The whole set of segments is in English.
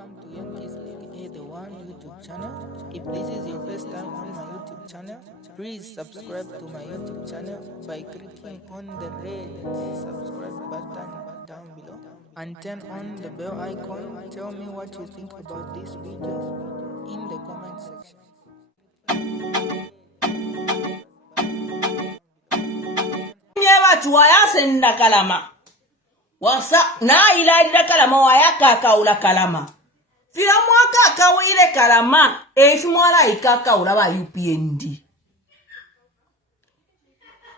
welcome to Young Kizzy, the one YouTube channel. If this is your first time on my YouTube channel, please subscribe to my YouTube channel by clicking on the red subscribe button down below and turn on the bell icon. Tell me what you think about this video in the comment section. Wayasenda kalama wasa na ilaida kalama wayakaka ula kalama fira mwaka kawile kalama mwala ikaka ula ba UPND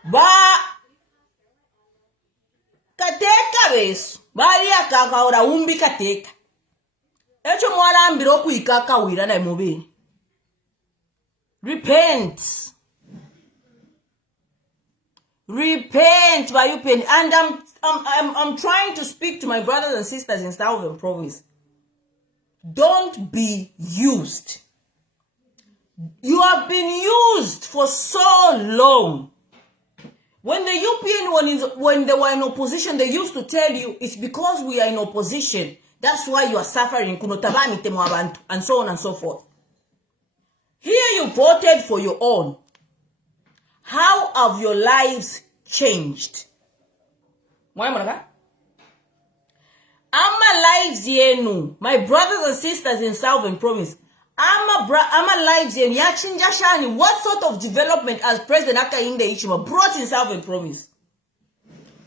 ba kateka besu bali akaka ula umbi kateka mwala ambiro kuikaka wira na imobeni. Repent by UPND. And I'm trying to speak to my brothers and sisters in Southern Province. Don't be used. You have been used for so long. When the UPN when they were in opposition, they used to tell you it's because we are in opposition. That's why you are suffering. And so on and so forth. Here you voted for your own. How have your lives changed? Ama lives yenu, my brothers and sisters in Southern Province, ama lives yenu yachinja shani. What sort of development has President Hakainde Hichilema brought in Southern Province?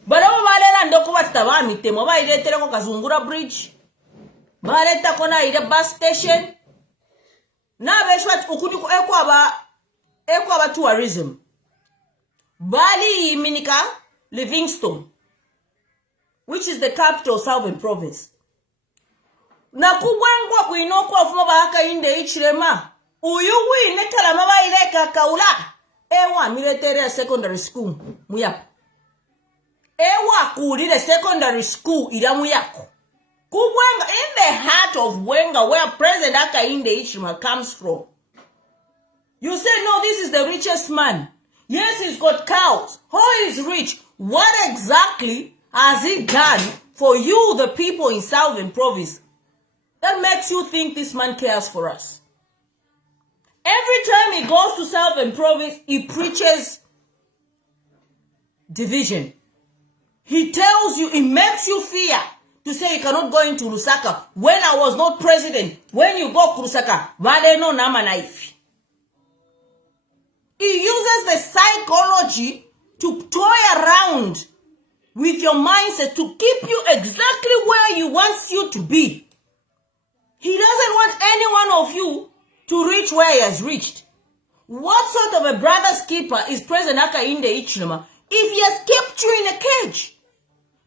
Barabo balera ndoko batabami temo bayiretera ko Kazungura Bridge, baleta kona ire bus station, na beshwa ukudi ko ekwa tourism. Bali Minika, Livingstone, which is the capital of Southern Province. Na kubwangwa kuinokwa fuma Hakainde Hichilema. Uyuwi nekala maba ileka kaula. Ewa military secondary school muyako. Ewa kulile secondary school ila muyako. Kubwanga in the heart of Wenga, where President Hakainde Hichilema comes from. You say no, this is the richest man. Yes, he's got cows. Oh, he's rich. What exactly has he done for you, the people in Southern Province, that makes you think this man cares for us? Every time he goes to Southern Province, he preaches division. He tells you, he makes you fear to say you cannot go into Lusaka. When I was not president, when you go to Lusaka, vale no nama naifi. He uses the psychology to toy around with your mindset to keep you exactly where he wants you to be. He doesn't want any one of you to reach where he has reached. What sort of a brother's keeper is President Hakainde Hichilema if he has kept you in a cage?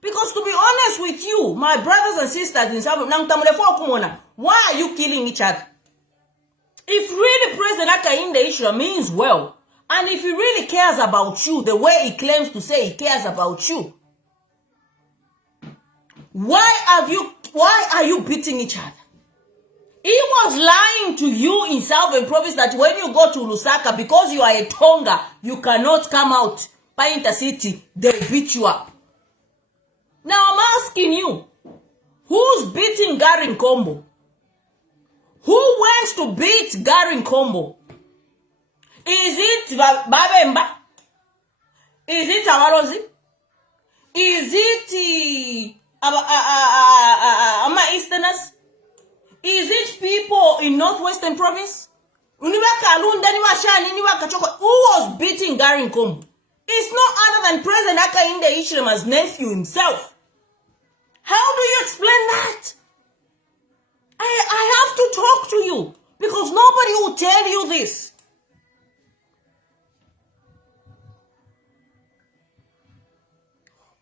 Because to be honest with you, my brothers and sisters in South, why are you killing each other? If really President Hakainde Hichilema means well, and if he really cares about you the way he claims to say he cares about you, why are you beating each other? He was lying to you in Southern Province that when you go to Lusaka, because you are a Tonga, you cannot come out by intercity, they beat you up. Now I'm asking you, who's beating Garin Kombo? Who wants to beat Garin Kombo? Is it Babemba? Is it Amarozi? Is it Ama Easterners? Is it people in Northwestern Province? Who was beating Garin Kombo? It's no other than President Hakainde Hichilema's nephew himself. How do you explain that? I have to talk to you because nobody will tell you this.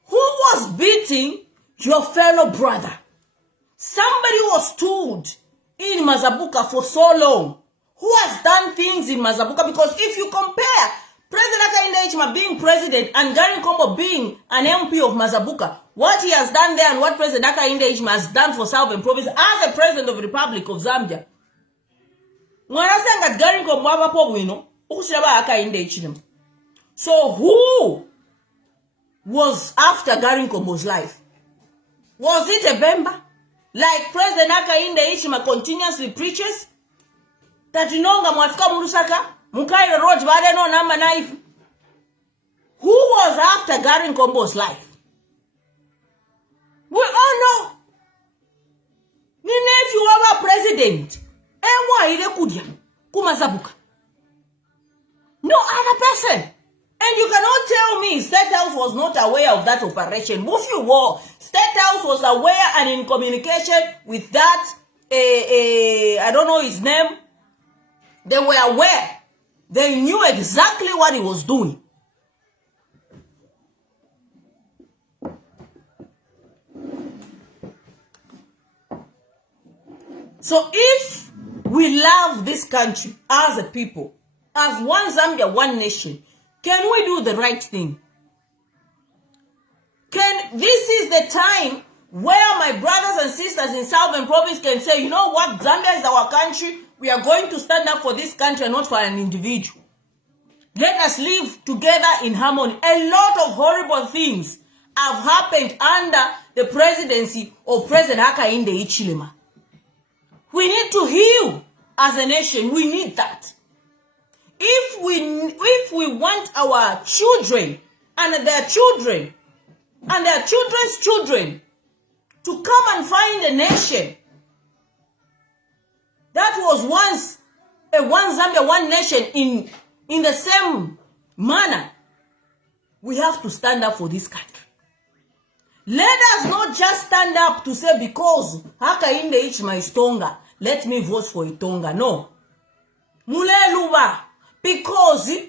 Who was beating your fellow brother? Somebody was stood in Mazabuka for so long. Who has done things in Mazabuka? Because if you compare President Hakainde Hichilema being president and Garin Kombo being an MP of Mazabuka, what he has done there and what President Hakainde Hichilema has done for Southern Province as a president of the Republic of Zambia. So who was after Garin Kombo's life? Was it a Bemba? like President Hakainde Hichilema continuously preaches, that inonga mwafika Murusaka, Mukairo Road, Badeno Nama Knife. Who was after Gary Nkombo's life? We all know. Ni nephew of our president. Ewa ile kudia. Kumazabuka. No other person. And you cannot tell me State House was not aware of that operation. Mufi war. State House was aware and in communication with that, I don't know his name. They were aware. They knew exactly what he was doing. So if we love this country as a people, as one Zambia, one nation, can we do the right thing? This is the time where my brothers and sisters in Southern Province can say, you know what, Zambia is our country. We are going to stand up for this country and not for an individual. Let us live together in harmony. A lot of horrible things have happened under the presidency of President Hakainde Hichilema. We need to heal as a nation. We need that. If we want our children and their children and their children's children to come and find a nation that was once a one Zambia, one nation in the same manner, we have to stand up for this country. Let us not just stand up to say because Hakainde Hichilema is Tonga, let me vote for Itonga. No. Muleluba. Because don't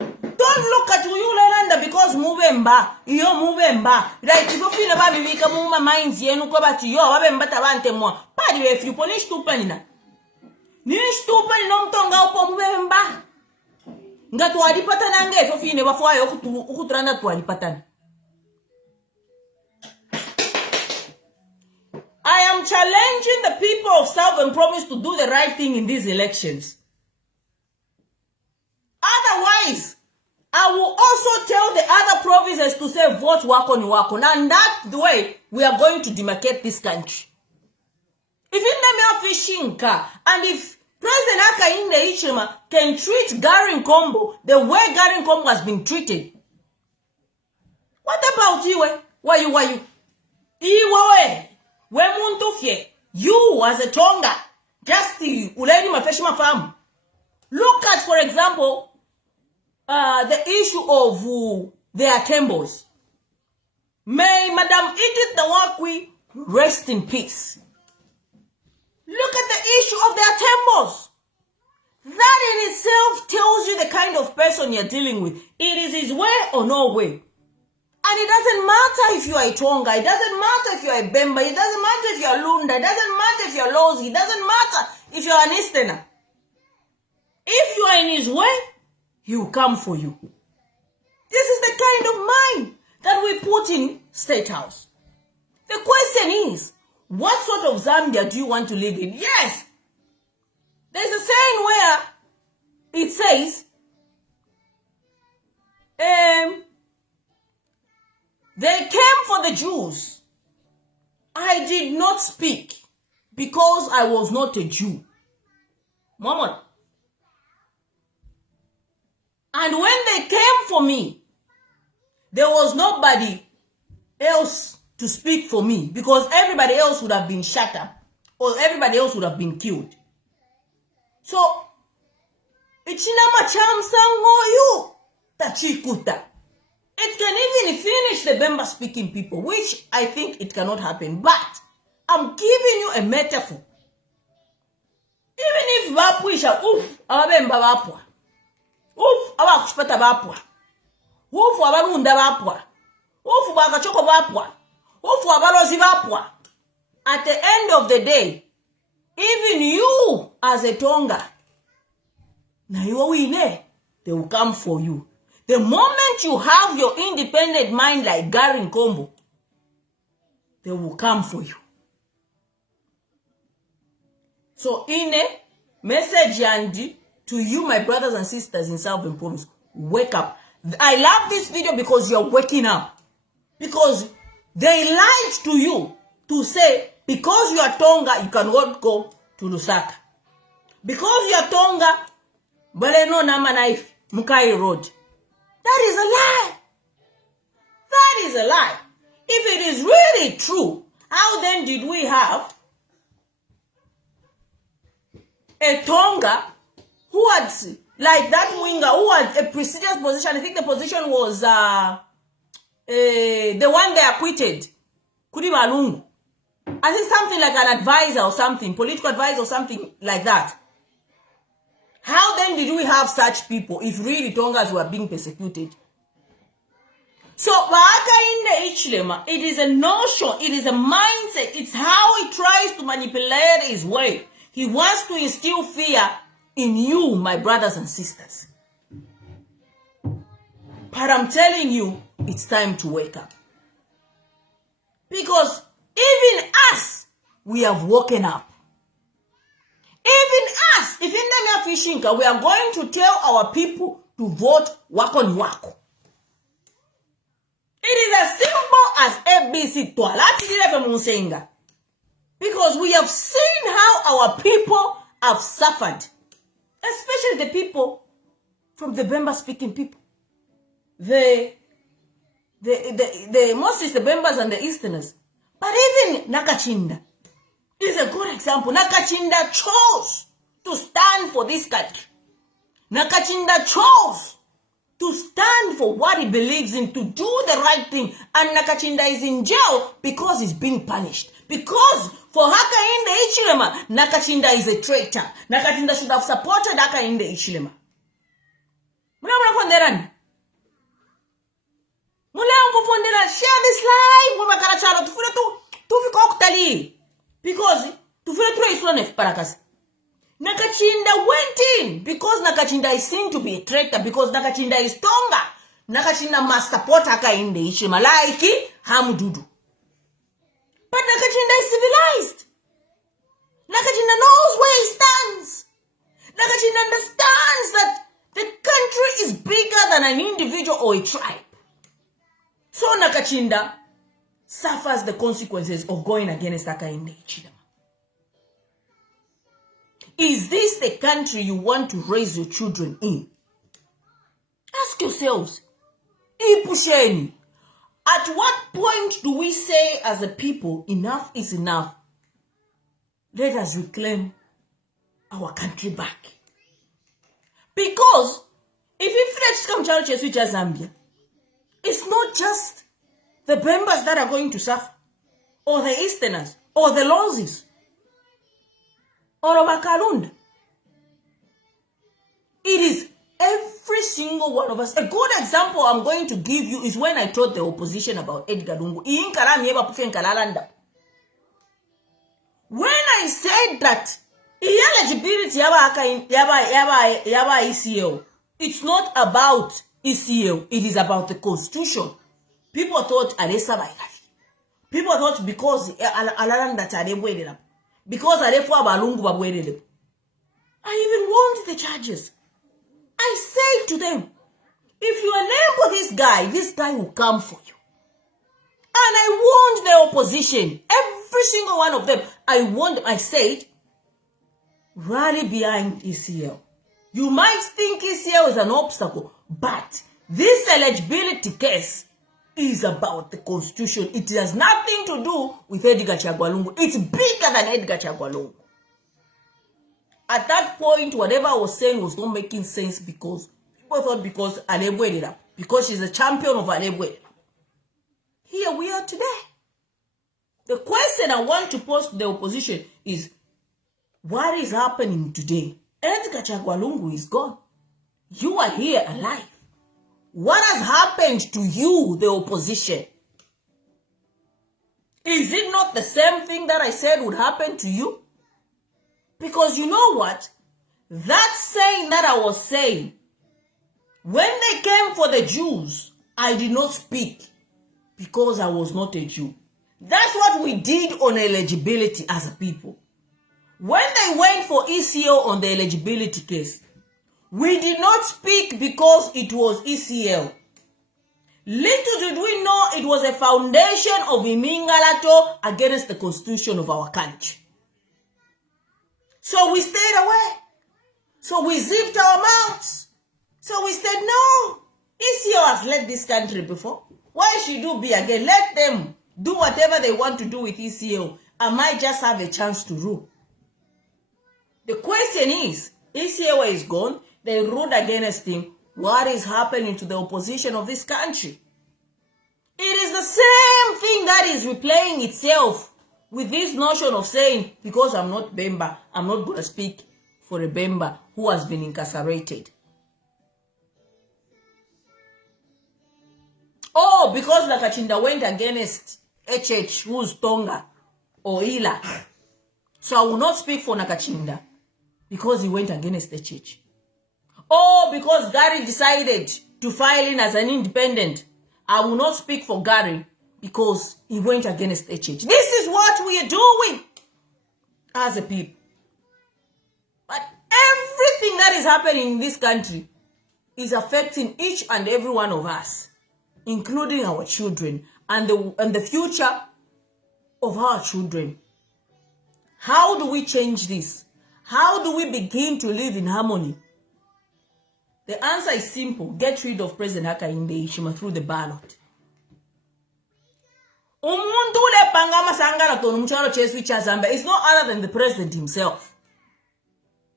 look at you because Mubemba, yo Mubemba. Like if you feel about me, we can move my minds here, no cover to you, Wabemba Tabante more. Paddy, if you punish two penina. Nish two penina Tonga upon Mubemba. Ngatuadi Patananga, if you never fire Ukutrana to Adipatan. I am challenging the people of Southern Province to do the right thing in these elections. Otherwise, I will also tell the other provinces to say vote Wakon. And that way, we are going to demarcate this country. If in the fishing car, and if President Hakainde Hichilema can treat Gary Nkombo the way Gary Nkombo has been treated, what about you? Why you? You as a Tonga, just the uleni mafeshima farm. Look at, for example, the issue of their temples. May Madam Edith Dawakwi rest in peace. Look at the issue of their temples. That in itself tells you the kind of person you're dealing with. It is his way or no way. And it doesn't matter if you are a Tonga, it doesn't matter if you are a Bemba, it doesn't matter if you are Lunda, it doesn't matter if you are Lozi, it doesn't matter if you are an Easterner. If you are in his way, he will come for you. This is the kind of mind that we put in State House. The question is, what sort of Zambia do you want to live in? Yes. There's a saying where it says, they came for the Jews. I did not speak because I was not a Jew. Mama. And when they came for me, there was nobody else to speak for me because everybody else would have been shut up or everybody else would have been killed. So, Ichinama chamsango you tachikuta. It can even finish the Bemba speaking people, which I think it cannot happen. But I'm giving you a metaphor. Even if Vapuisha, Abemba Vapua, Abakuspata Vapua, Abarunda Vapua, Bagachoko Vapua, Abarosi Vapua. At the end of the day, even you as a Tonga, now you are winning, they will come for you. The moment you have your independent mind like Gary Nkombo, they will come for you. So, in a message Yandi to you, my brothers and sisters in Southern Province, wake up. I love this video because you're waking up. Because They lied to you to say, because you are Tonga, you cannot go to Lusaka. Because you are Tonga, Baleno Nama Knife, Mukai Road. That is a lie. That is a lie. If it is really true, how then did we have a Tonga who had, like that winger, who had a prestigious position? I think the position was the one they acquitted, Kudi Malungu. I think something like an advisor or something, political advisor or something like that. How then did we have such people if really Tongas were being persecuted? So, it is a notion, it is a mindset, it's how he tries to manipulate his way. He wants to instill fear in you, my brothers and sisters. But I'm telling you, it's time to wake up. Because even us, we have woken up. Even us, if in the Fishinka, we are going to tell our people to vote Wakon Wako. It is as simple as ABC Twala. Because we have seen how our people have suffered. Especially the people from the Bemba speaking people. The mostly the Bembas and the Easterners. But even Nakachinda is a good example. Nakachinda chose to stand for this country. Nakachinda chose to stand for what he believes in, to do the right thing. And Nakachinda is in jail because he's being punished. Because for Hakainde Hichilema, Nakachinda is a traitor. Nakachinda should have supported Hakainde Hichilema. Share this live because Nakachinda went in because Nakachinda is seen to be a traitor, because Nakachinda is Tonga. Nakachinda must support Hakainde Hichilema like Hamdudu. But Nakachinda is civilized. Nakachinda knows where he stands. Nakachinda understands that the country is bigger than an individual or a tribe. So Nakachinda suffers the consequences of going against Hakainde Hichilema. Is this the country you want to raise your children in? Ask yourselves. Ipusheni. At what point do we say as a people, enough is enough? Let us reclaim our country back. Because if we come to Zambia, it's not just the Bembas that are going to suffer, or the Easterners, or the Lonzis, or Obakalunda. It is every single one of us. A good example I'm going to give you is when I told the opposition about Edgar Lungu. When I said that eligibility yaba ECL, it's not about ECL, it is about the constitution. People thought Alessa by people thought because Alalanda Tade wedded up. Because Alefa Balungu wedded up. I even warned the judges. I said to them, if you enable this guy will come for you. And I warned the opposition, every single one of them. I warned them, I said, rally behind ECL. You might think ECL is an obstacle, but this eligibility case is about the constitution. It has nothing to do with Edgar Chagwa Lungu. It's bigger than Edgar Chagwa Lungu. At that point, whatever I was saying was not making sense because people thought because Alebwe did up, because she's a champion of Alebwe. Here we are today. The question I want to pose to the opposition is, what is happening today? Edgar Chagwa Lungu is gone. You are here alive. What has happened to you, the opposition? Is it not the same thing that I said would happen to you? Because you know what? That saying that I was saying, when they came for the Jews, I did not speak because I was not a Jew. That's what we did on eligibility as a people. When they went for ECL on the eligibility case, we did not speak because it was ECL. Little did we know it was a foundation of imingalato against the constitution of our country. So we stayed away. So we zipped our mouths. So we said, no, ECO has led this country before. Why should you be again? Let them do whatever they want to do with ECO. I might just have a chance to rule. The question is, ECO is gone. They ruled against him. What is happening to the opposition of this country? It is the same thing that is replaying itself with this notion of saying, because I'm not Bemba, I'm not going to speak for a Bemba who has been incarcerated. Oh, because Nakachinda went against HH, who's Tonga or Ila. So I will not speak for Nakachinda because he went against HH. Oh, because Gary decided to file in as an independent. I will not speak for Gary because he went against HH. This is what we are doing as a people. But everything that is happening in this country is affecting each and every one of us, including our children and the future of our children. How do we change this? How do we begin to live in harmony? The answer is simple. Get rid of President Hakainde Hichilema through the ballot. Umuntu le pangama sangala to mcharo chesu chazamba is no other than the president himself.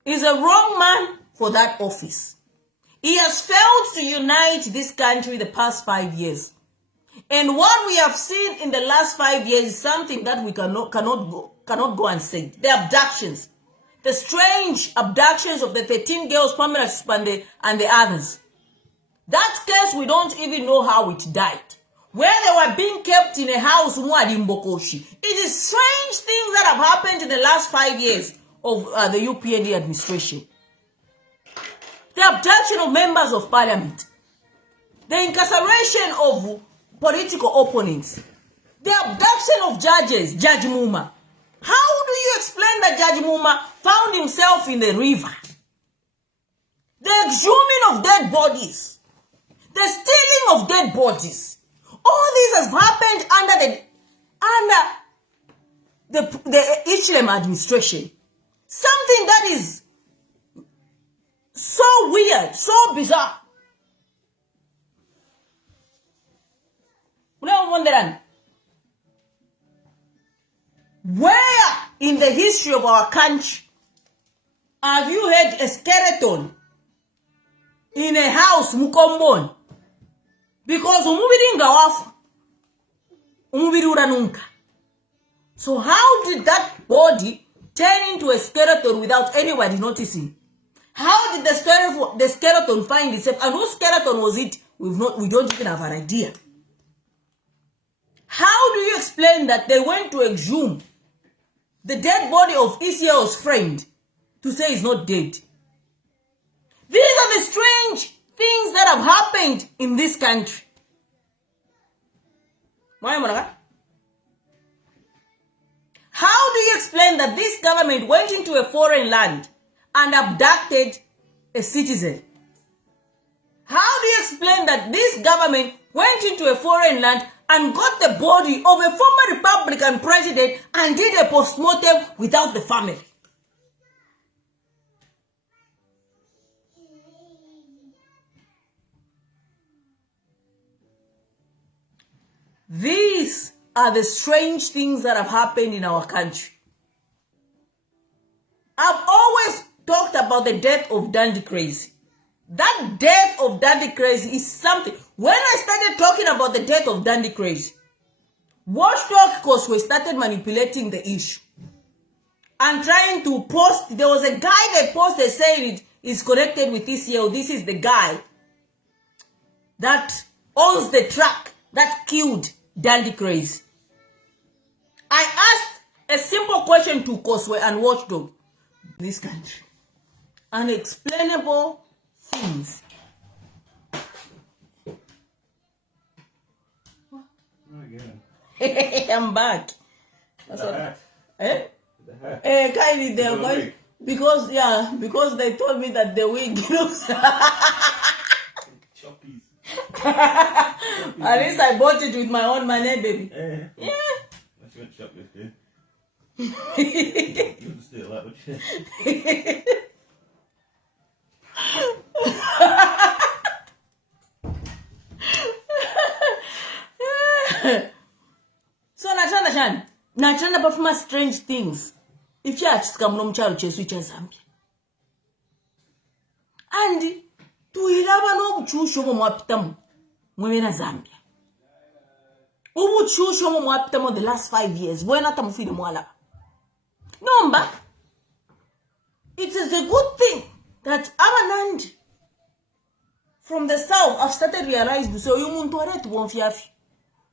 He's a wrong man for that office. He has failed to unite this country the past 5 years. And what we have seen in the last 5 years is something that we cannot go and say. The abductions. The strange abductions of the 13 girls, Pamela Spande, and the others. That case, we don't even know how it died. Where they were being kept in a house, it is strange things that have happened in the last 5 years of the UPND administration. The abduction of members of parliament. The incarceration of political opponents. The abduction of judges, Judge Muma. How do you explain that Judge Muma found himself in the river? The exhuming of dead bodies. The stealing of dead bodies. All this has happened under the Hichilema administration. Something that is so weird, so bizarre. Where in the history of our country have you had a skeleton in a house mukombon? Because umubiri ngawafu, umubiri uranunka. So how did that body turn into a skeleton without anybody noticing? How did the skeleton find itself? And whose skeleton was it? We don't even have an idea. How do you explain that they went to exhume the dead body of ECO's friend to say he's not dead? These are the strange things that have happened in this country. How do you explain that this government went into a foreign land and abducted a citizen? How do you explain that this government went into a foreign land and got the body of a former Republican president and did a postmortem without the family? These are the strange things that have happened in our country. I've always talked about the death of Dandy Crazy. That death of Dandy Crazy is something. When I started talking about the death of Dandy Crazy, Watchdog Cosway started manipulating the issue and trying to post. There was a guy that posted saying it is connected with ECO. This is the guy that owns the truck that killed Dandy Crazy. I asked a simple question to Cosway and Watchdog. This country. Unexplainable things. I'm back. That's what. Kindly they're going because they told me that the wig looks. At least I bought it with my own money, baby. Yeah. Let's go shoplifting. You would steal that, would you? So nachanda perform strange things. If you achitsika muno mucharo chesu cheZambia. And tuirava nobuchusho mwapitamo mwevena Zambia. Ubuchusho mwapitamo the last 5 years. Bwena tamufile mwalaba. Nomba. It is a good thing that our land from the south have started realizing so uyumuntu aretu wonfiafi.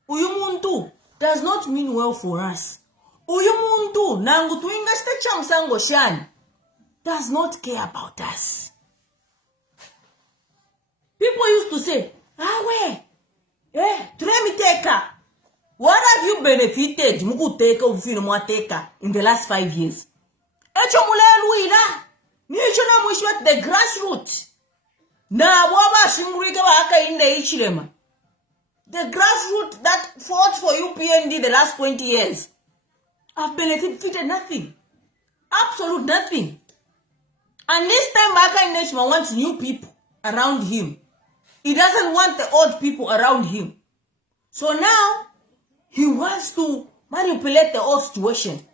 Uyumuntu does not mean well for us. Uyumuntu nangu tuingashita chamsango shani does not care about us. People used to say, Tremiteka. What have you benefited mukuteka ufino mwateka in the last 5 years? Echo mulelu ila. Nicho na mwisho at the grassroots. Na waba shimurika waka inde ichilema. The grassroots that fought for UPND the last 20 years have benefited nothing. Absolute nothing. And this time Baka Indeshima wants new people around him. He doesn't want the old people around him. So now, he wants to manipulate the whole situation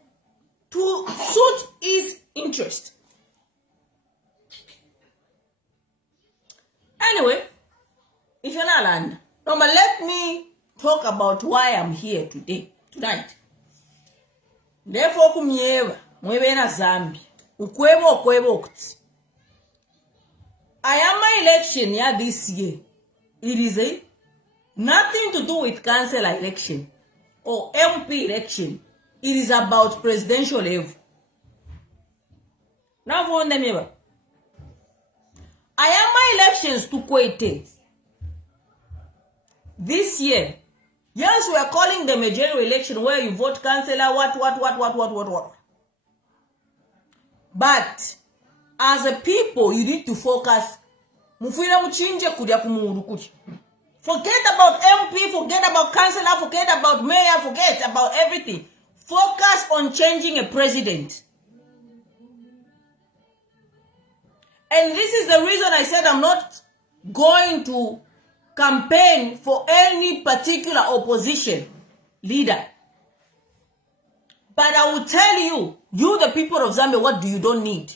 to suit his interest. Anyway, if you're not land, let me talk about why I'm here tonight. Therefore, kumyewa, mwebena Zambia, ukwebo kuti. I am my election here this year. It is nothing to do with council election or MP election. It is about presidential level. Now for the I am my elections to Kwete. This year, yes, we are calling them a general election where you vote councillor, what. But as a people, you need to focus. Forget about MP, forget about councillor, forget about mayor, forget about everything. Focus on changing a president. And this is the reason I said I'm not going to campaign for any particular opposition leader. But I will tell you, the people of Zambia, what you don't need.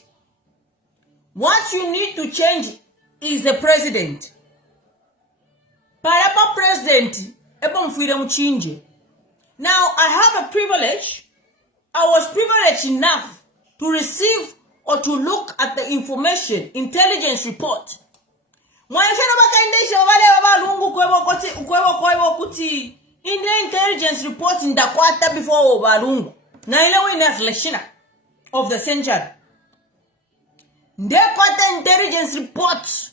What you need to change is the president. Parapa president, now I have a privilege. I was privileged enough to receive or to look at the information, intelligence report. In the intelligence report in the quarter before Obalungu, Naila of the century. The quarter intelligence report.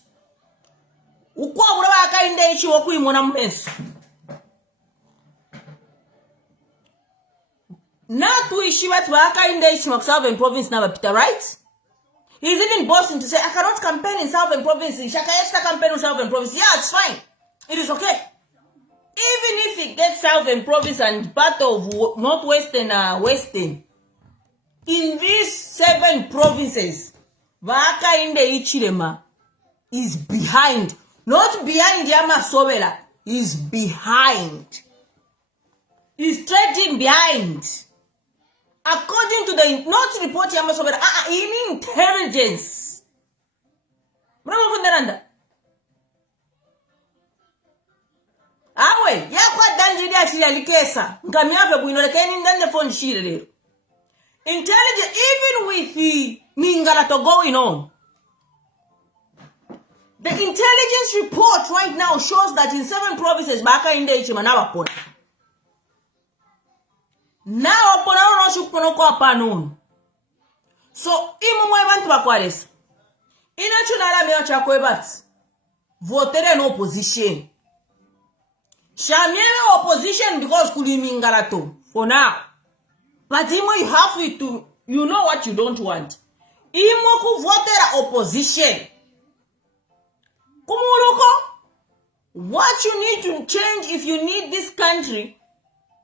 Ukwa urabaka inde ichi wakui mwanambensu. Not to issue what waka inde ichi Southern province na Peter, right? He's even boasting to say, I cannot campaign in Southern province. Shaka extra campaign in Southern province. Yeah, it's fine. It is okay. Even if it gets Southern province and part of Northwestern, Western, in these 7 provinces, waka inde ichilema is behind. Not behind Yama Sobela. He's behind. He's trading behind. According to the not report Yama Sobela, in intelligence. Bravo Funderanda. Awe, yakwa danjiri achili alikesa. Nkamiafe buinolekeni ndande phone shire lero. Intelligence, even with the Mingalato going on. The intelligence report right now shows that in 7 provinces, Baka inde ichimanawa pona. Now, pona no shukpono kwa panon. So, imu mwe bantu bakwalesa. Inachunala meo chakwe bat. Votere no opposition. Shamiene opposition because kulimingalato. For now. But imu you have to, you know what you don't want. Imu ku votere opposition. Kumuruko What you need to change if you need this country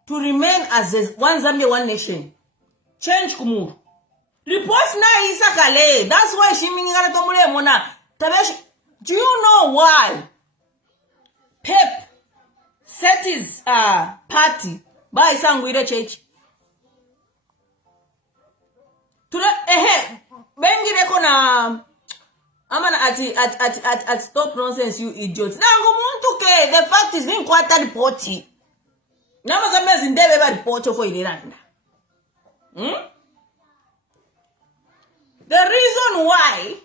to remain as a one Zambia, one nation. Change kumuru. Report na isa kale. That's why she mingara tomule mona. Do you know why Pep set his party by Sangwire Church? Bengi kona amana at stop nonsense, you idiots. Nango muntu ke, the fact is being quite reporty. Nama Zambia zindebe ba report for Iranda. The reason why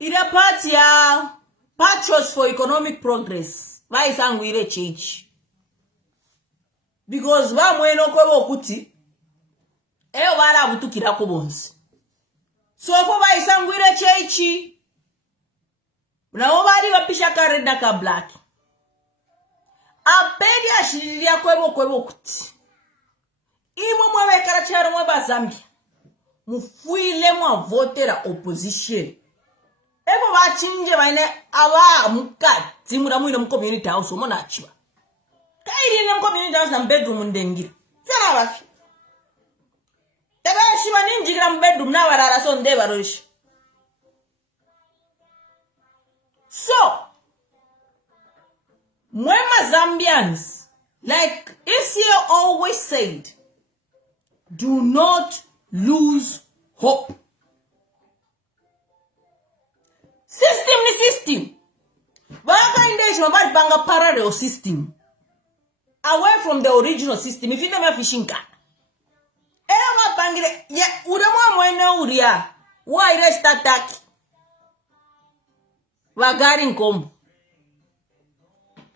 ida party ya patriots for economic progress by Sangwire Church, because ba mweno kwebo kuti wala butukira kubonzi. So for by Sangwire Church na obali bapisha kareda ka black apedi ashililia kwebo kuti imo mwa karacharo mwa bazambia mufuile mwa votera opposition ebo bachinje baine aba mukati muramuino mu community house omona achiba kairi ne mu community house na bedroom ndengira sana bafi tebe shiba ninjigira mu bedroom na barara so nde baroshi. So Mwema Zambians, like Isia always said, do not lose hope. System ni system. Waka indation about banga parallel system. Away from the original system. If you don't have fishing car. Ewa bangire, ya udamwa mwena uria. Why rest attack? Wagari nkombo.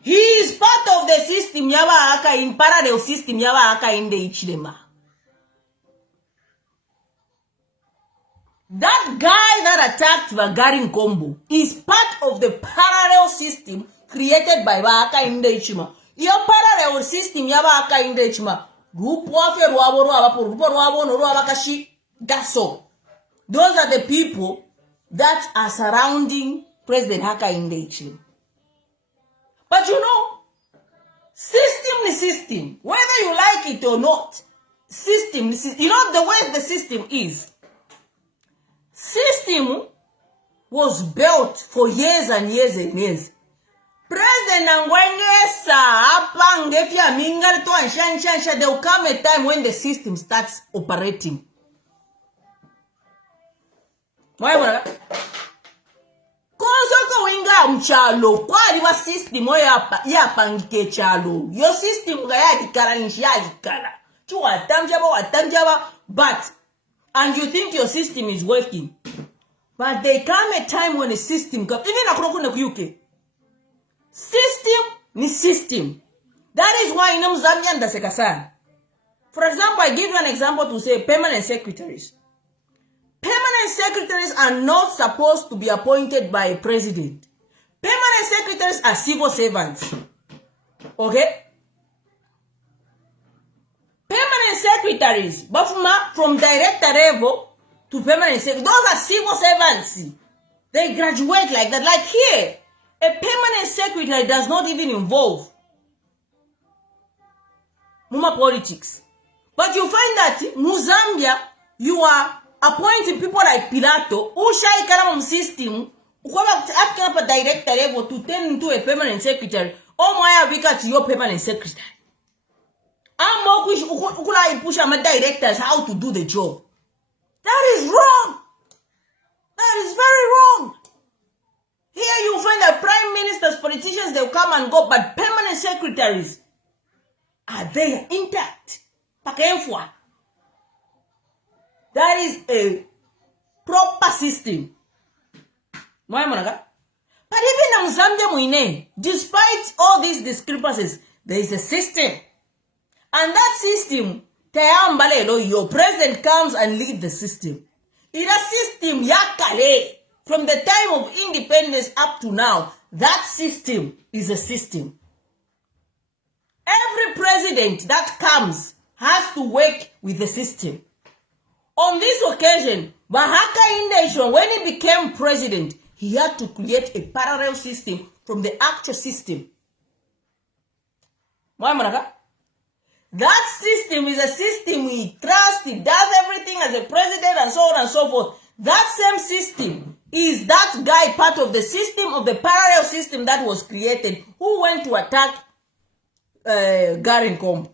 He is part of the system yaba aka in parallel system yaba aka in the ichilema. That guy that attacked Vagari Nkombo is part of the parallel system created by Waka in the Ichima. Your parallel system yaba aka in the Ichima. Group warfare gaso. Those are the people that are surrounding President Haka in the Ichima. But you know, system is system. Whether you like it or not, system is system. You know the way the system is. System was built for years and years and years. President Angwengesa, Apangefia, Mingal to and Shansha, there will come a time when the system starts operating. Why would I? Konzoko winga mchalo kwa liwa system ya pangike chalo. Your system ga ya dikara nishi ya dikara. Chua watamjaba, but and you think your system is working. But there come a time when a system comes. Even akroku na kuyuke. System ni system. That is why in Zambia ndaseka. For example, I give you an example to say permanent secretaries. Permanent secretaries are not supposed to be appointed by a president. Permanent secretaries are civil servants. Okay? Permanent secretaries, but from director level to permanent secretaries, those are civil servants. They graduate like that. Like here, a permanent secretary does not even involve Muma politics. But you find that in Zambia, you are appointing people like Pilato, who shall come system, who have African director level to turn into a permanent secretary. Oh my, we got your permanent secretary. I'm more push my directors how to do the job. That is wrong. That is very wrong. Here you find that prime ministers, politicians, they'll come and go, but permanent secretaries are there intact. That is a proper system. But even in Zambia, despite all these discrepancies, there is a system. And that system, your president comes and leads the system. In a system, yakale, from the time of independence up to now, that system is a system. Every president that comes has to work with the system. On this occasion, Bahaka Indation, when he became president, he had to create a parallel system from the actual system. That system is a system we trust. It does everything as a president and so on and so forth. That same system is that guy part of the system, of the parallel system that was created, who went to attack Garen Combe.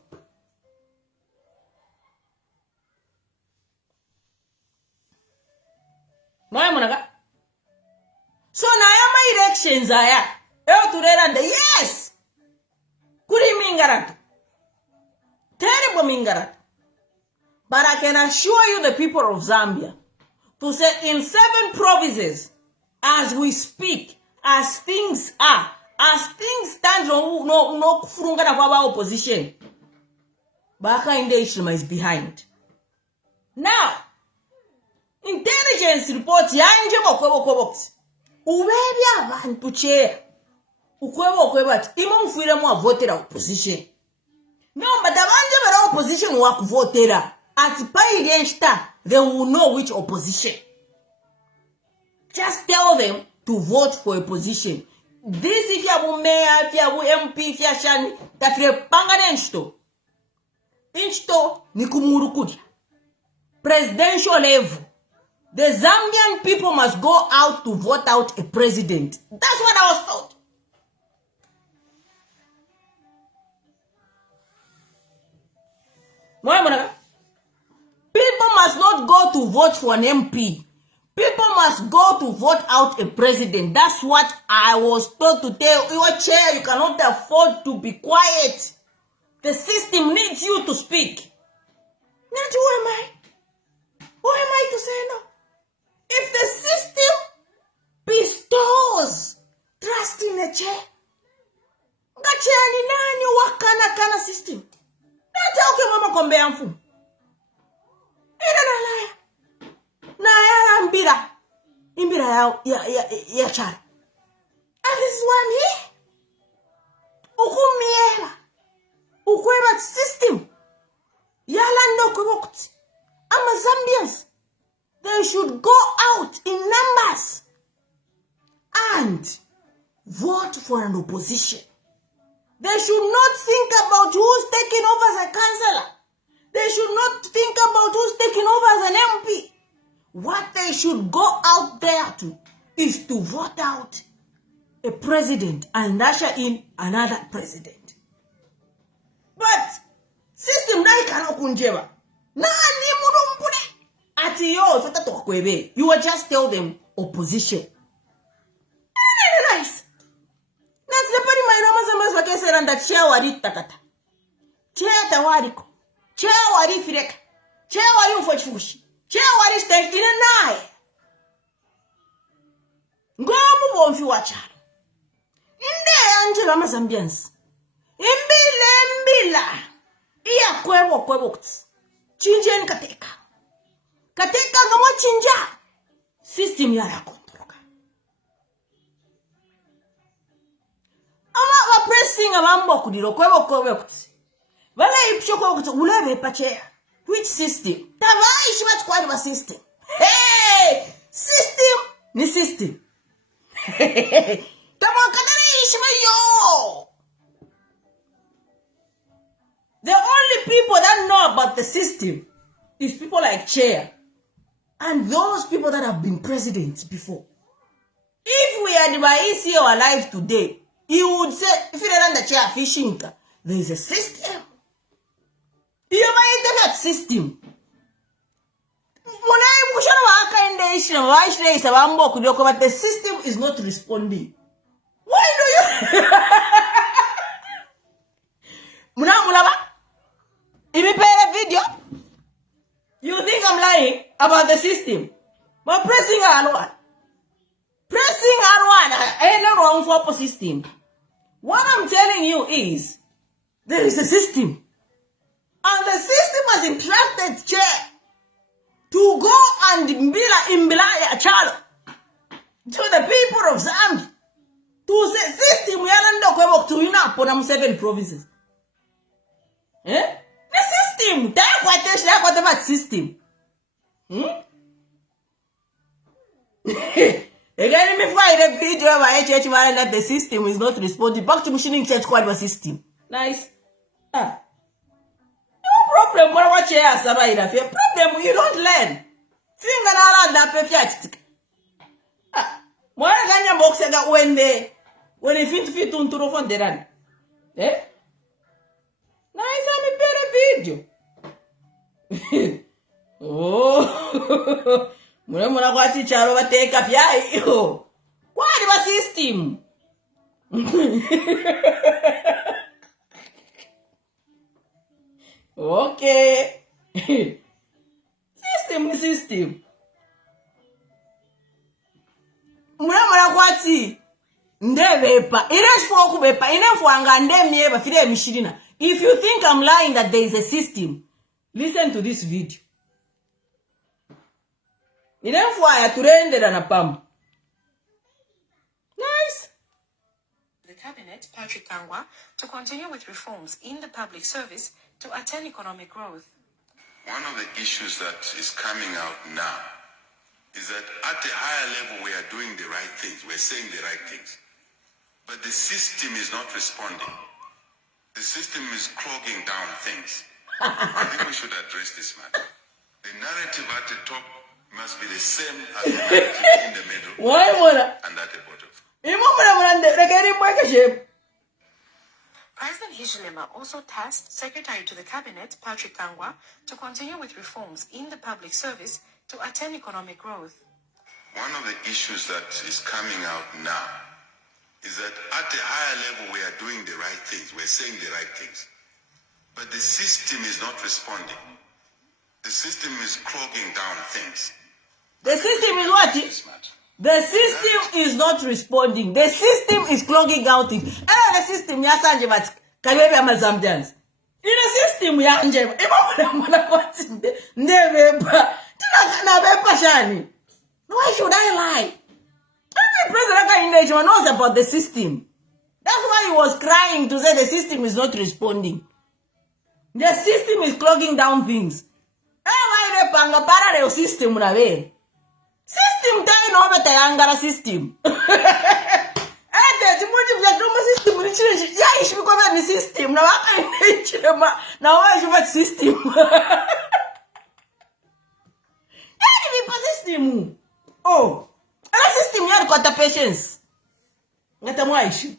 So now my elections are yes. Kuri mingarat. Terrible mingarat. But I can assure you, the people of Zambia, to say in 7 provinces, as we speak, as things are, as things stand, no furungana for opposition, Baka Indeshima is behind. Now, intelligence report yanje bokwebokwebox. Ubebi abantu chair. Ukwebokwebat imo mfire mu avotera opposition. No, but the one opposition work votera. At pay against that, they will know which opposition. Just tell them to vote for a position. This if you have mayor, if you have MP, if you have shani, that you pangane insto. Insto ni kumurukudia. Presidential level. The Zambian people must go out to vote out a president. That's what I was told. People must not go to vote for an MP. People must go to vote out a president. That's what I was told to tell your chair. You cannot afford to be quiet. The system needs you to speak. Not who am I? Who am I to say no? If the system bestows trust in a chair, wakana system. That's how can mama kombe amfu. Ina na laya. Na ya mbira. Imbira ya chari. And this is why I'm here. Ukumiela. Ukweba system. Yala no kwebokti. Ama Zambians. They should go out in numbers and vote for an opposition. They should not think about who's taking over as a councillor. They should not think about who's taking over as an MP. What they should go out there to is to vote out a president and usher in another president. But system na ikano kunjeba. Na ni murumpune. Ati yo fata to kwebe. You will just tell them opposition. Nice. That's the party my Ramazamas wake and that chair wari takata. Chair tawariko. Chair wari fireka. Chair wari ufochifushi. Chair wari stand in a night. Ngomu bomfi wachara. Inde Angela Mazambians. Mbila. Iya kwebo kuts. Chinjen kateka. Kateka ngamo chinja. System yara kontroka. Ama wa pressing amambo kudiro kwebo kuts. Wala ipshoko kuts ulebe pachea. Which system? Tavai shibat kwa system. Hey! System ni system. The only people that know about the system is people like Chair and those people that have been presidents before. If we had Baisi or alive today, he would say, if you don't the chair fishing, there is a system. You might have that system. But the system is not responding. Why do you? Mulaba? If you play a video, you think I'm lying about the system. But pressing R1. Pressing R1 ain't no wrong for system. What I'm telling you is, there is a system. And the system has entrusted Chair to go and imbila a child to the people of Zambia. To say system we are not to you now for 7 provinces. Eh? The system. That's what about system. The Again, me find a video of my church man that the system is not responding. Back to machining church quad system. Nice. No problem. What watch here, Sabaida? Problem you don't learn. Finger around that perfect. What can you box that when they fit on to the phone they run? Eh? Nice and a better video. Oh, muna kwa charo bateka pya iyo. Kwani ba system? Okay. System. Muna kwati ndebepa. Ireshfo kubepa. Inefo anga ndemieba fide mishirina. If you think I'm lying that there is a system, listen to this video. Nice. The Cabinet, Patrick Kangwa, to continue with reforms in the public service to attain economic growth. One of the issues that is coming out now is that at a higher level we are doing the right things, we're saying the right things, but the system is not responding. The system is clogging down things. I think we should address this matter. The narrative at the top must be the same as the narrative in the middle and at the bottom. President Hichilema also tasked Secretary to the Cabinet, Patrick Kangwa, to continue with reforms in the public service to attain economic growth. One of the issues that is coming out now is that at a higher level we are doing the right things, we're saying the right things, but the system is not responding. The system is clogging down things. The system is what? The system is not responding. The system is clogging out things. And the system yasanje but kalebe amazamdans. In the system yanje why should I lie? Every president knows about the system. That's why he was crying to say the system is not responding. The system is clogging down things. Why the panga parallel system na be? System time no better angara system. The system ni chile ya ishi kwa mi system na waka ni chile ma na wa juva system. Yani mi system. Oh, ala system yari kwa ta patience. Ngata mwaishi.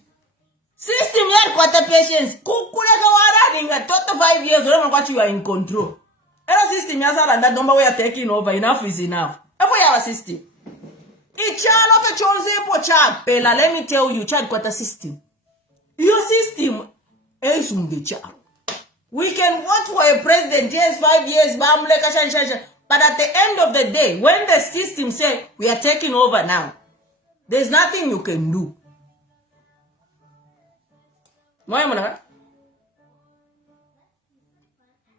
System yari kwa ta patience. Kukule kawara ninga total 5 years wala kwa you are in control. Ala system yasala that number we are taking over, enough is enough. Evo ya system. Ichalo fe chonze po cha pela, let me tell you, chad kwata system. Your system is chalo. We can vote for a president, yes, 5 years, but at the end of the day, when the system say we are taking over now, there's nothing you can do.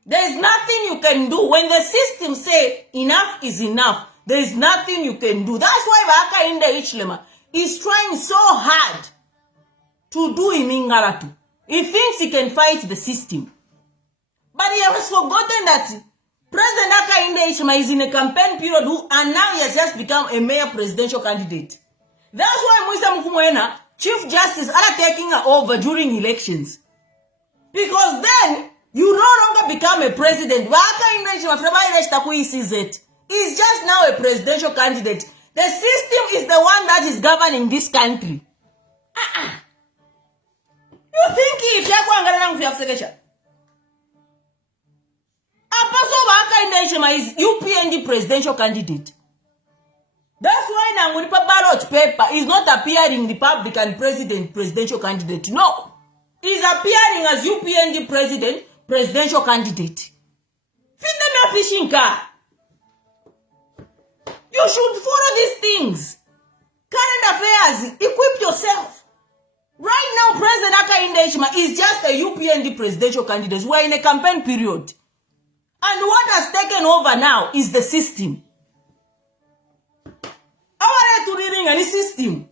There's nothing you can do. When the system say enough is enough, there's nothing you can do. That's why Baka Inde Hichilema is trying so hard to do Imingaratu. He thinks he can fight the system. But he has forgotten that President Aka Inde Hichilema is in a campaign period and now he has just become a mayor presidential candidate. That's why Musa Mkumwena, Chief Justice, are taking over during elections. Because then, you no longer become a president. He's just now a presidential candidate. The system is the one that is governing this country. You think if you is UPND presidential candidate. That's why Nanguripa ballot paper is not appearing Republican presidential candidate. No. He's appearing as UPND presidential candidate. Feed them a fishing car. You should follow these things. Current affairs, equip yourself. Right now, President Aka Inde is just a UPND presidential candidate. We're in a campaign period. And what has taken over now is the system. Our to reading any system.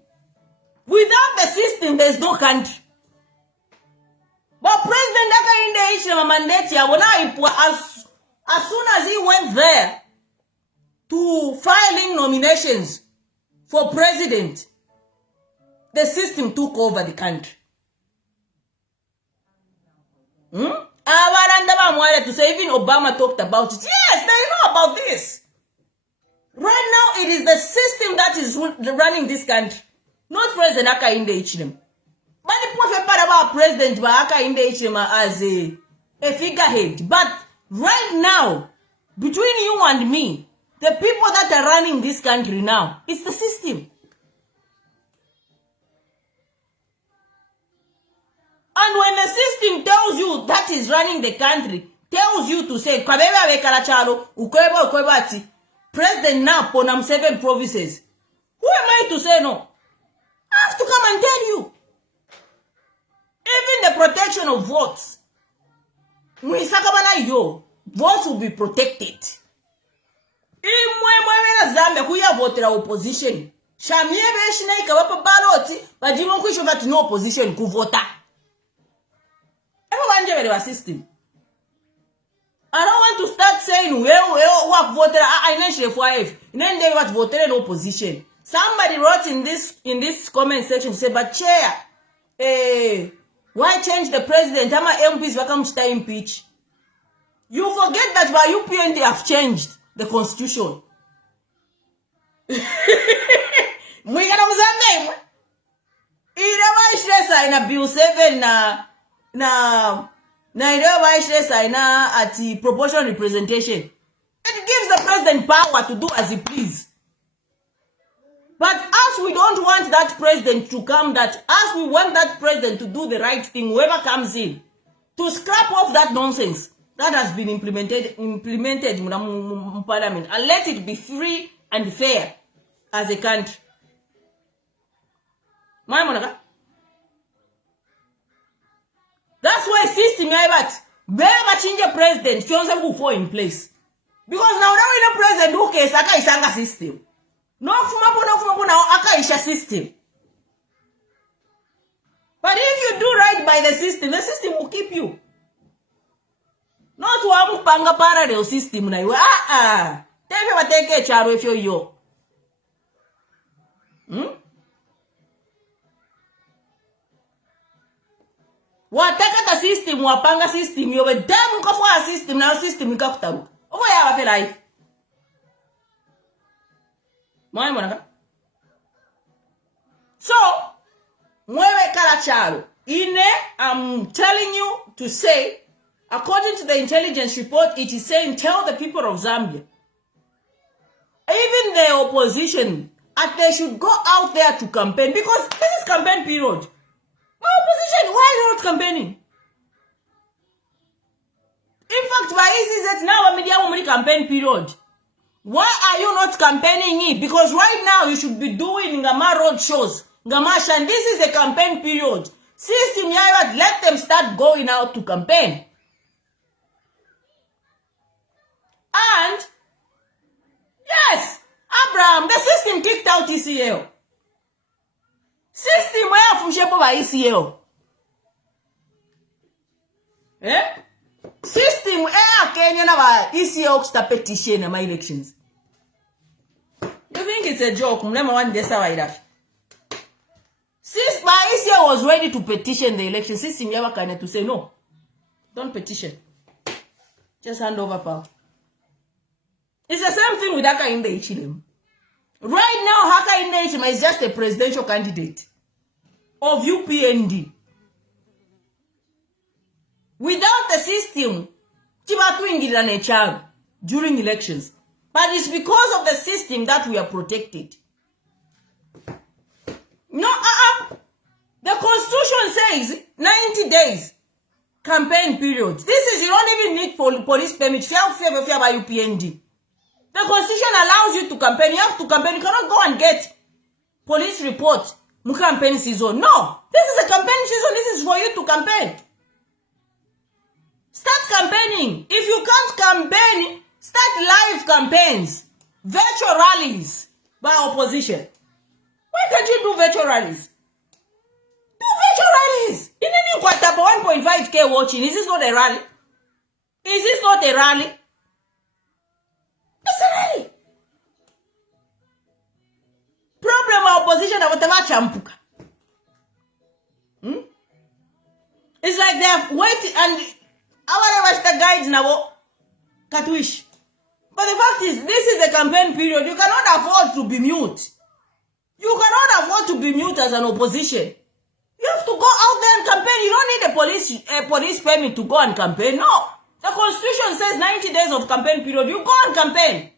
Without the system, there's no country. But President Aka Inde mandate as soon as he went there to filing nominations for president, the system took over the country. To say even Obama talked about it. Yes, they know about this. Right now, it is the system that is running this country, not President Hakainde Hichilema. But the prophet about President Hakainde Hichilema as a figurehead. But right now, between you and me, the people that are running this country now, it's the system. And when the system tells you that is running the country, tells you to say, President now ponam 7 provinces. Who am I to say no? I have to come and tell you. Even the protection of votes. Votes will be protected. Zambia kuya vote la opposition. Shamie beshina ikawapa baloti, bajimo kwisho that no opposition kuvota. Everyone jebe the system. I don't want to start saying what voted I know for if then they what voted in opposition. Somebody wrote in this comment section say, but chair, why change the president? Ama MPs welcome to impeach. You forget that by UPND have changed the constitution. Mwigana mzambe. Irawa ishresa ina bill 7 na irawa ishresa ina ati proportional representation. It gives the president power to do as he please. But as we don't want that president to come, as we want that president to do the right thing, whoever comes in, to scrap off that nonsense that has been implemented in parliament and let it be free and fair as a country. That's why system very change a president who fall in place. Because now in a president who case aka isanga system. No fumapo now aka isha system. But if you do right by the system will keep you. Not wa mpanga parallel system na iwe. Tebe wateke charo if yo. Wataka the system, wapanga system, yo be damn ko for system na system ikakutaruka. Obo ya ba fe life. So, mwewe kala charo. I'm telling you to say, according to the intelligence report, it is saying, tell the people of Zambia, even the opposition, that they should go out there to campaign, because this is campaign period. Opposition, why are you not campaigning? In fact, by ECZ now, a campaign period. Why are you not campaigning it? Because right now you should be doing Ngama road shows. Ngamasha, and this is a campaign period. System, let them start going out to campaign. And yes, Abraham, the system kicked out ECL. System where from shape by ECL. System where Kenya na ECL sta petition na my elections. You think it's a joke? Mlema one day sawa ida. Since my ECL was ready to petition the election, system yawa kana to say no. Don't petition. Just hand over power. It's the same thing with Hakainde Hichilema. Right now, Hakainde Hichilema is just a presidential candidate of UPND. Without the system, during elections. But it's because of the system that we are protected. No, the constitution says 90 days campaign period. This is, you don't even need police permit. Fair by UPND. The constitution allows you to campaign. You have to campaign. You cannot go and get police report. Campaign season. No, this is a campaign season. This is for you to campaign. Start campaigning. If you can't campaign, start live campaigns. Virtual rallies by opposition. Why can't you do virtual rallies? Do virtual rallies. In any quarter, 1.5K watching. Is this not a rally? Is this not a rally? It's a rally. vachampuka. It's like they have waited and our the guides now Katwish. But the fact is, this is a campaign period. You cannot afford to be mute. You cannot afford to be mute as an opposition. You have to go out there and campaign. You don't need a police permit to go and campaign. No. The constitution says 90 days of campaign period. You go and campaign.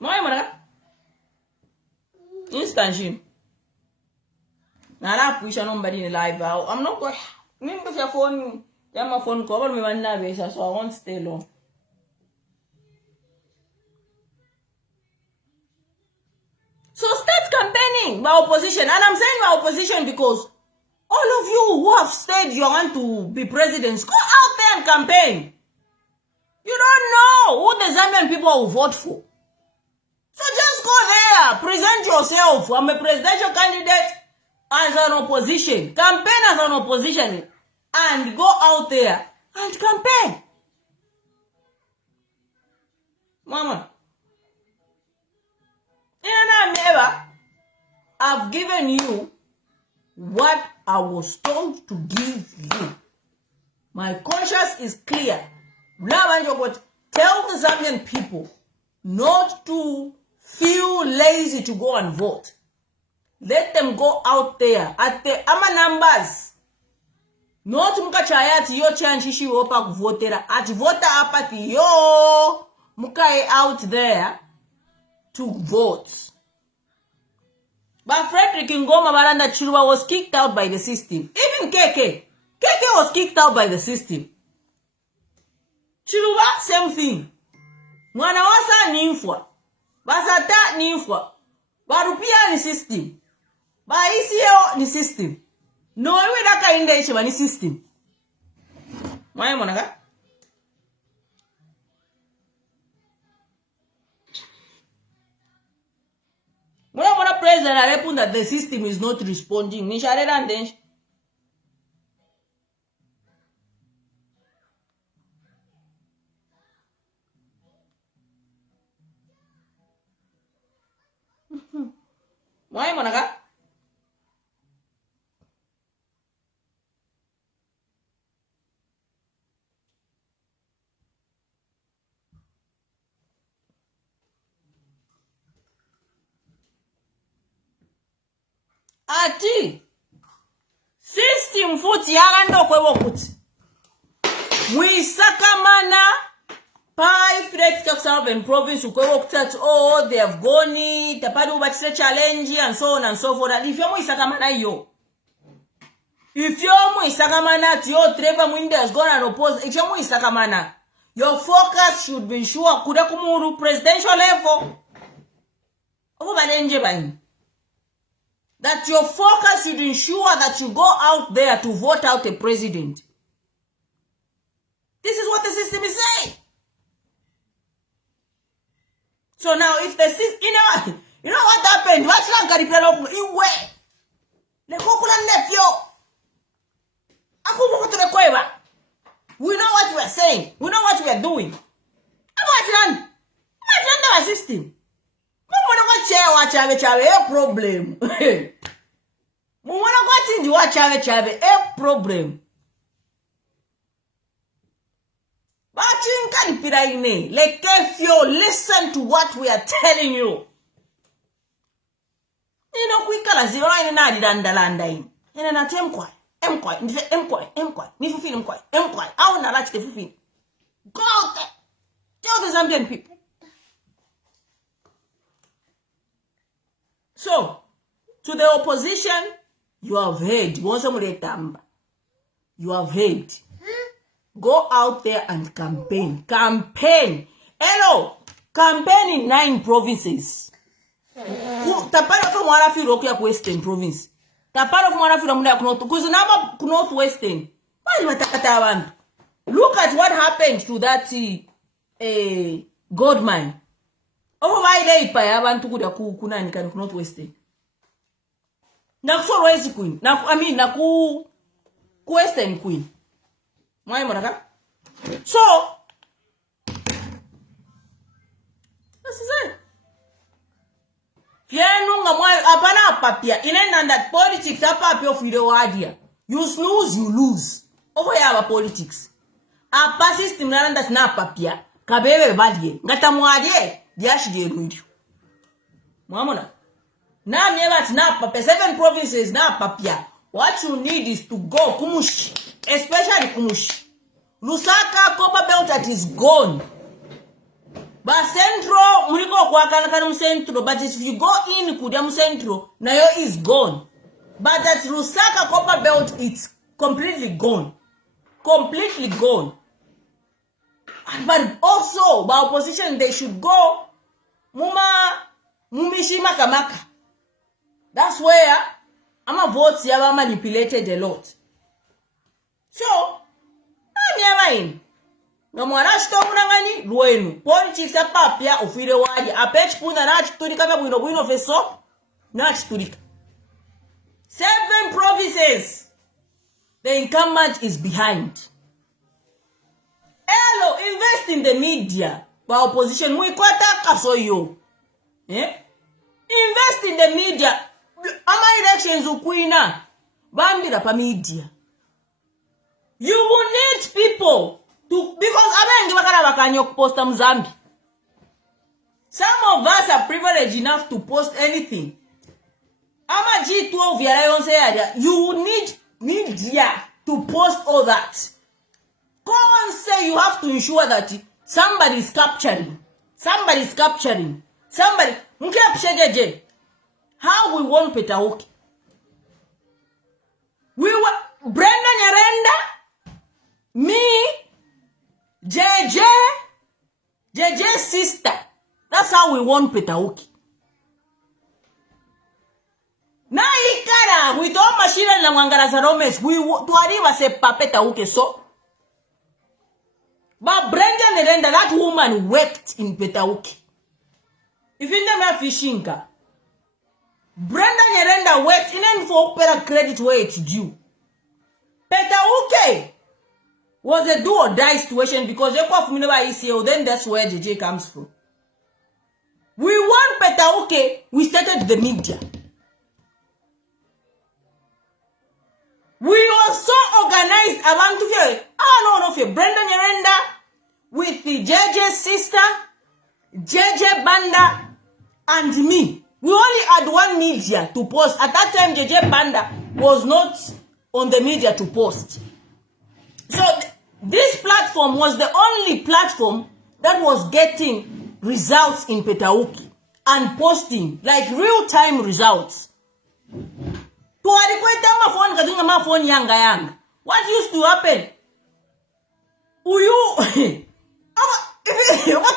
No, instant. Now, I push nobody in live. I'm not going. Remember your phone. Yeah, my phone cover me one live, so I won't stay long. So start campaigning by opposition. And I'm saying by opposition because all of you who have said you want to be presidents, go out there and campaign. You don't know who the Zambian people will vote for. So just go there, present yourself. I'm a presidential candidate as an opposition. Campaign as an opposition. And go out there and campaign. Mama. I've given you what I was told to give you. My conscience is clear. Tell the Zambian people not to feel lazy to go and vote. Let them go out there at the ama numbers. Not mukachayati yo chanchishi wopa kuvotera. At vota apati yo mukai out there to vote. But Frederick Ngoma Baranda Chilwa was kicked out by the system. Even KK was kicked out by the system. Chilwa, same thing. Mwana wasa ni infwa. Basata ni infwa. Barupia ni system. Ba ICO ni system. No we daka inde ichiba ni system. Mwae monaka? When a president I that the system is not responding, Nishare and then why Monaga? Ati system futi yalando kwebo kuti mwisakamana pai Frederick Southern province kwebo kuti oh they have gone tapadu batise challenge and so on and so forth. If you mwisakamana yo, if you mwisakamana yo Trevor Mwinde has gone and opposed, if you mwisakamana, your focus should be sure kuda kumuru presidential level obo balenje bani. That your focus should ensure that you go out there to vote out a president. This is what the system is saying. So now if the system, you know what happened? What's wrong with the iwe? Le kokula nefyo. Akubuku to the kweba. We know what we are saying. We know what we are doing. What's wrong? What's wrong with the system? A problem. A problem. Like if you listen to what we are telling you. You know, we can see why in a dandalanda in an attempt quite. I want to like the fifteen. Go out there. Tell the Zambian people. So, to the opposition, you have heard. You have heard. Go out there and campaign. Campaign. Hello. Campaign in 9 provinces. Tapara from Warafi Rokia Western province. Tapara from Warafi Rokia because now Northwestern. Look at what happened to that gold mine. Oh my day, I want to go to Kuna and can not waste it. Naku West Queen. Naku Western Queen. My mother. So, this is it. papia. Inenda that politics are papia of the wadia. You snooze, you lose. Over here politics. A pa system that's not papia. Kabebe badie. Ngata mwadie. Diashi de rudio. Mamona. Now never snap papia. 7 provinces na papia. What you need is to go Kumush. Especially Kumush. Lusaka Copper Belt that is gone. But Central, Muriko Kwakana Central, but if you go in Kudam Central, Nayo is gone. But that Lusaka Copper Belt, it's completely gone. Completely gone. But also, by opposition, they should go Mumishima Kamaka. That's where I'm a vote Yama manipulated a lot. So, I'm here. No mwanashito unangani lwenu. Politics ya papia ofile wadi. Apech puna na chiturika kama wino feso. Na chiturika. 7 provinces. The incumbent is behind. Hello, invest in the media. By opposition, muikwata kasoyo. Invest in the media. Ama elections ukuina. Bambira pa media. You will need people. Because abengi bakana bakanyo posta mzambi. Some of us are privileged enough to post anything. Ama G12 yala area. You need media to post all that. Go and say you have to ensure that somebody is capturing. Somebody is capturing. Somebody. Mkiapshejeje. How we want Petauke. We want Brenda Nyarenda. Me. JJ's sister. That's how we want Petauke. Na ikara, we don't machine na mwangara za Romes. We tuariva se pa Petauke so. But Brenda Nerenda, that woman worked in Petauke. If you never fishing ka. Brenda Nerenda worked in for opera credit where it's due. Petauke was a do or die situation because you come from ECO, then that's where JJ comes from. We want Petauke, we started the media. We also organized around to feel Brenda Nyarenda with the JJ's sister, JJ Banda, and me. We only had one media to post. At that time, JJ Banda was not on the media to post. So this platform was the only platform that was getting results in Petauke and posting like real-time results. What used to happen? What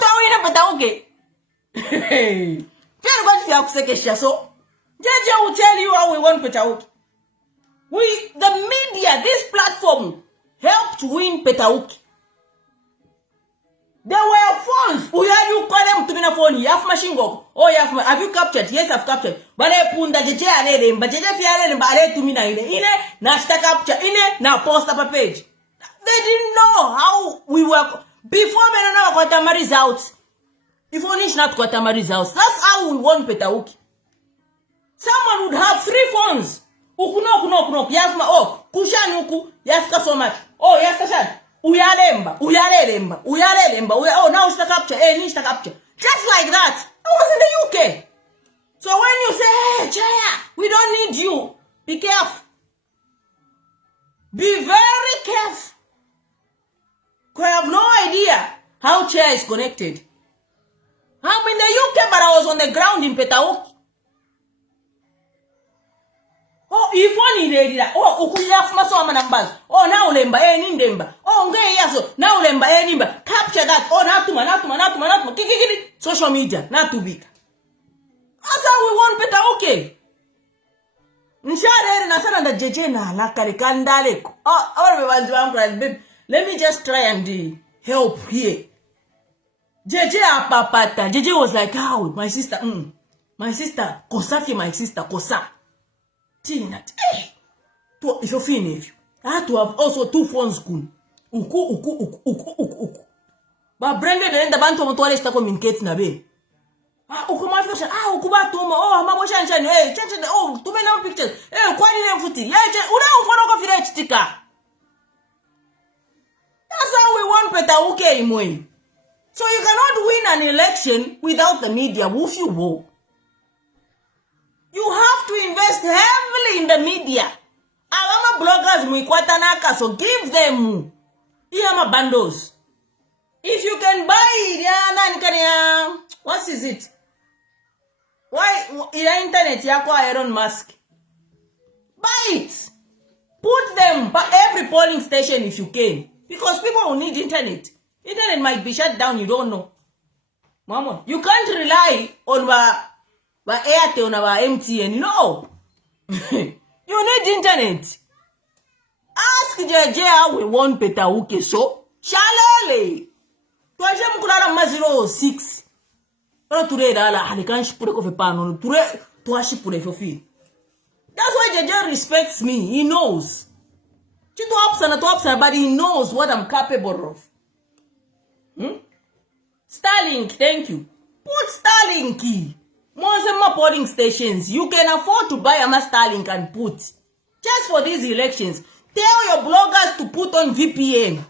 are we in Petauke? So JJ will tell you how we want Petauke. The media, this platform helped win Petauke. There were phones. You call them to be a phone. You have machine gun. Oh, have you captured? Yes, I've captured. But I put the JJ already. But JJ already. But I to me na capture. Na post up a page. They didn't know how we were before we know Guatemala results. If only not Guatemala results. That's how we won Petauke. Someone would have 3 phones. Ukuno. Yafma. Oh, kushanuku. Yafka so much. Oh, yafka. Uyalemba. Oh, now it's the capture. Nishta capture. Just like that. I was in the UK. So when you say, hey, Chaya, we don't need you, be careful. Be very careful. Because I have no idea how Chaya is connected. I'm in the UK, but I was on the ground in Petauke. Oh, if one is that. Oh, ukuyafuma so numbers. Oh, now lemba nindemba. Oh, nge yaso. Now lemba nimba. Capture that. Oh, natuma. Kiki. Social media, not too big. That's how we want Petauke. Nshare na sana da JJ na lakari kandaleko. Oh, let me just try and help here. JJ apapata. JJ was like, how? My sister, kosafi my sister, kosa. If you finish, I had to have also 2 phones. Uku. But Brenda the band of Motoris communicates na be. Ukuma fashion, ukuba tuma, amabosha njani, change, tume na pictures, kwani le futi, una ufano kwa file chitika. That's how we want Petauke imwe. So you cannot win an election without the media. Woof you wo. You have to invest heavily in the media. Our bloggers muikwatanaka, so give them iyama bundles. If you can buy what is it? Why your internet yako Elon Musk? Buy it. Put them by every polling station if you can. Because people will need internet. Internet might be shut down, you don't know. Mama, you can't rely on Airtel or MTN. No. You need internet. Ask JJ how we want Petauke so. Shalele. Tuaje mkulala maziro 06. Ora ture dala halikanshi pure kofe pano. Ture tuashi pure fofi. That's why JJ respects me. He knows. But he knows what I'm capable of. Starlink, thank you. Put Starlink. More polling stations. You can afford to buy a Starlink and put. Just for these elections. Tell your bloggers to put on VPN.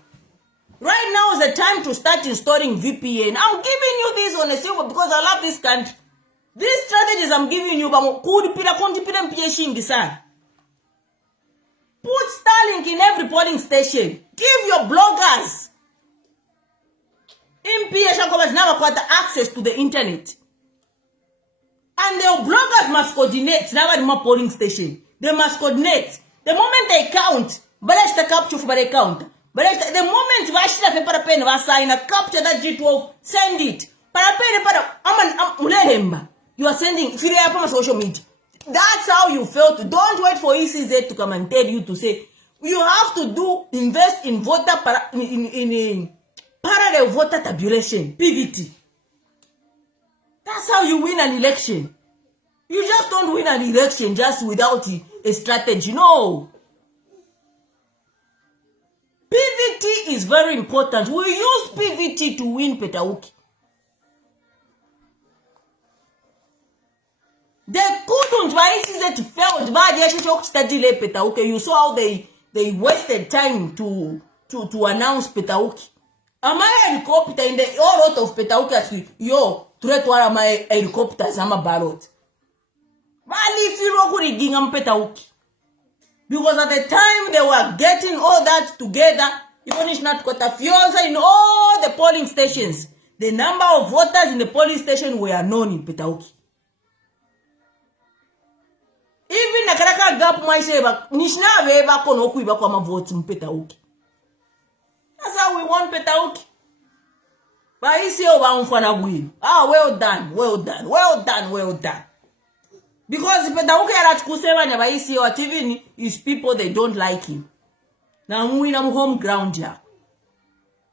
Right now is the time to start installing VPN. I'm giving you this on a silver because I love this country. These strategies I'm giving you, put Starlink in every polling station. Give your bloggers access to the internet. And their bloggers must coordinate. Now more polling station. They must coordinate. The moment they count, but capture for the count. But the moment Vashita paper pen was sign a capture that G12, send it. You are sending if you have social media. That's how you felt. Don't wait for ECZ to come and tell you to say you have to invest in voter in parallel voter tabulation, PVT. That's how you win an election. You just don't win an election just without a strategy. No. PVT is very important. We use PVT to win Petauke. They couldn't, why is it failed? You saw how they wasted time to announce Petauke. Am I a helicopter in the all lot of Petauke actually? Yo, threat where am I helicopters? I'm a ballot. Bali firo rigging am Petauke. Because at the time they were getting all that together, even if not got a fiosa in all the polling stations. The number of voters in the polling station were known in Petauke. Even nakaraka gap maisheba nishna weba kono kuiba kwa votes Petauke. That's how we want Petauke. Ba isi oba mfana bwini. Well done, well done, well done, well done. Because Petauke alat kusema nya ba isi o TV is people they don't like him. Na mwina home ground ya.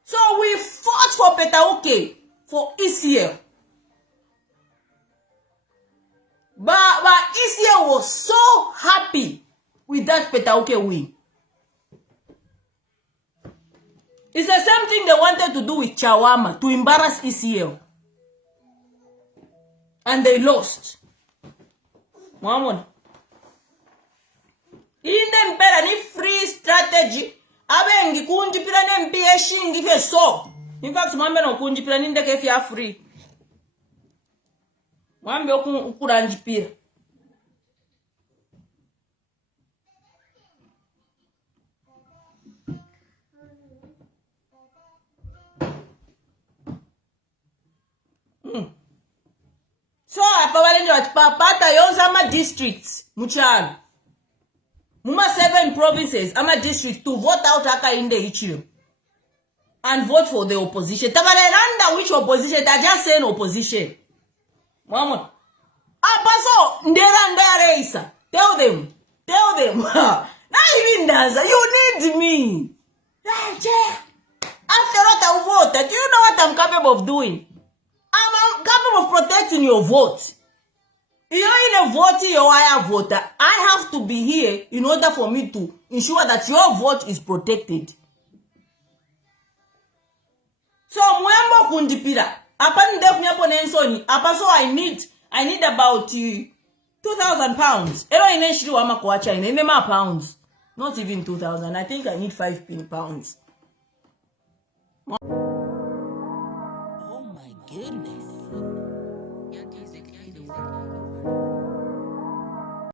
So we fought for Petauke for ECL. But ECL was so happy with that Petauke win. It's the same thing they wanted to do with Chawama, to embarrass ECL. And they lost. Mwamona. Inde mpera ni free strategy. Abe ngi kunjipira ne mpiye shingi fe so. In fact, mwambe no kunjipira ninde kefi ya free. Mwambe ukuranjipira. So, apawalende watipapata yonza ama districts, muchalo. Muma 7 provinces, ama districts to vote out haka inde ichiro. And vote for the opposition. Tabalelanda which opposition, they just saying opposition. Mama. So, ndera isa. Tell them. Not even Danza, you need me. After what I voted, do you know what I'm capable of doing? I'm capable of protecting your vote. You're in a vote, you're a voter. I have to be here in order for me to ensure that your vote is protected. So, mwembo kundipira. Upon def me upon ensoni. Apa so I need about 2,000 pounds. Elo ine shiri wa makwacha ine ma pounds. Not even 2,000. I think I need 5 pounds. Oh my goodness.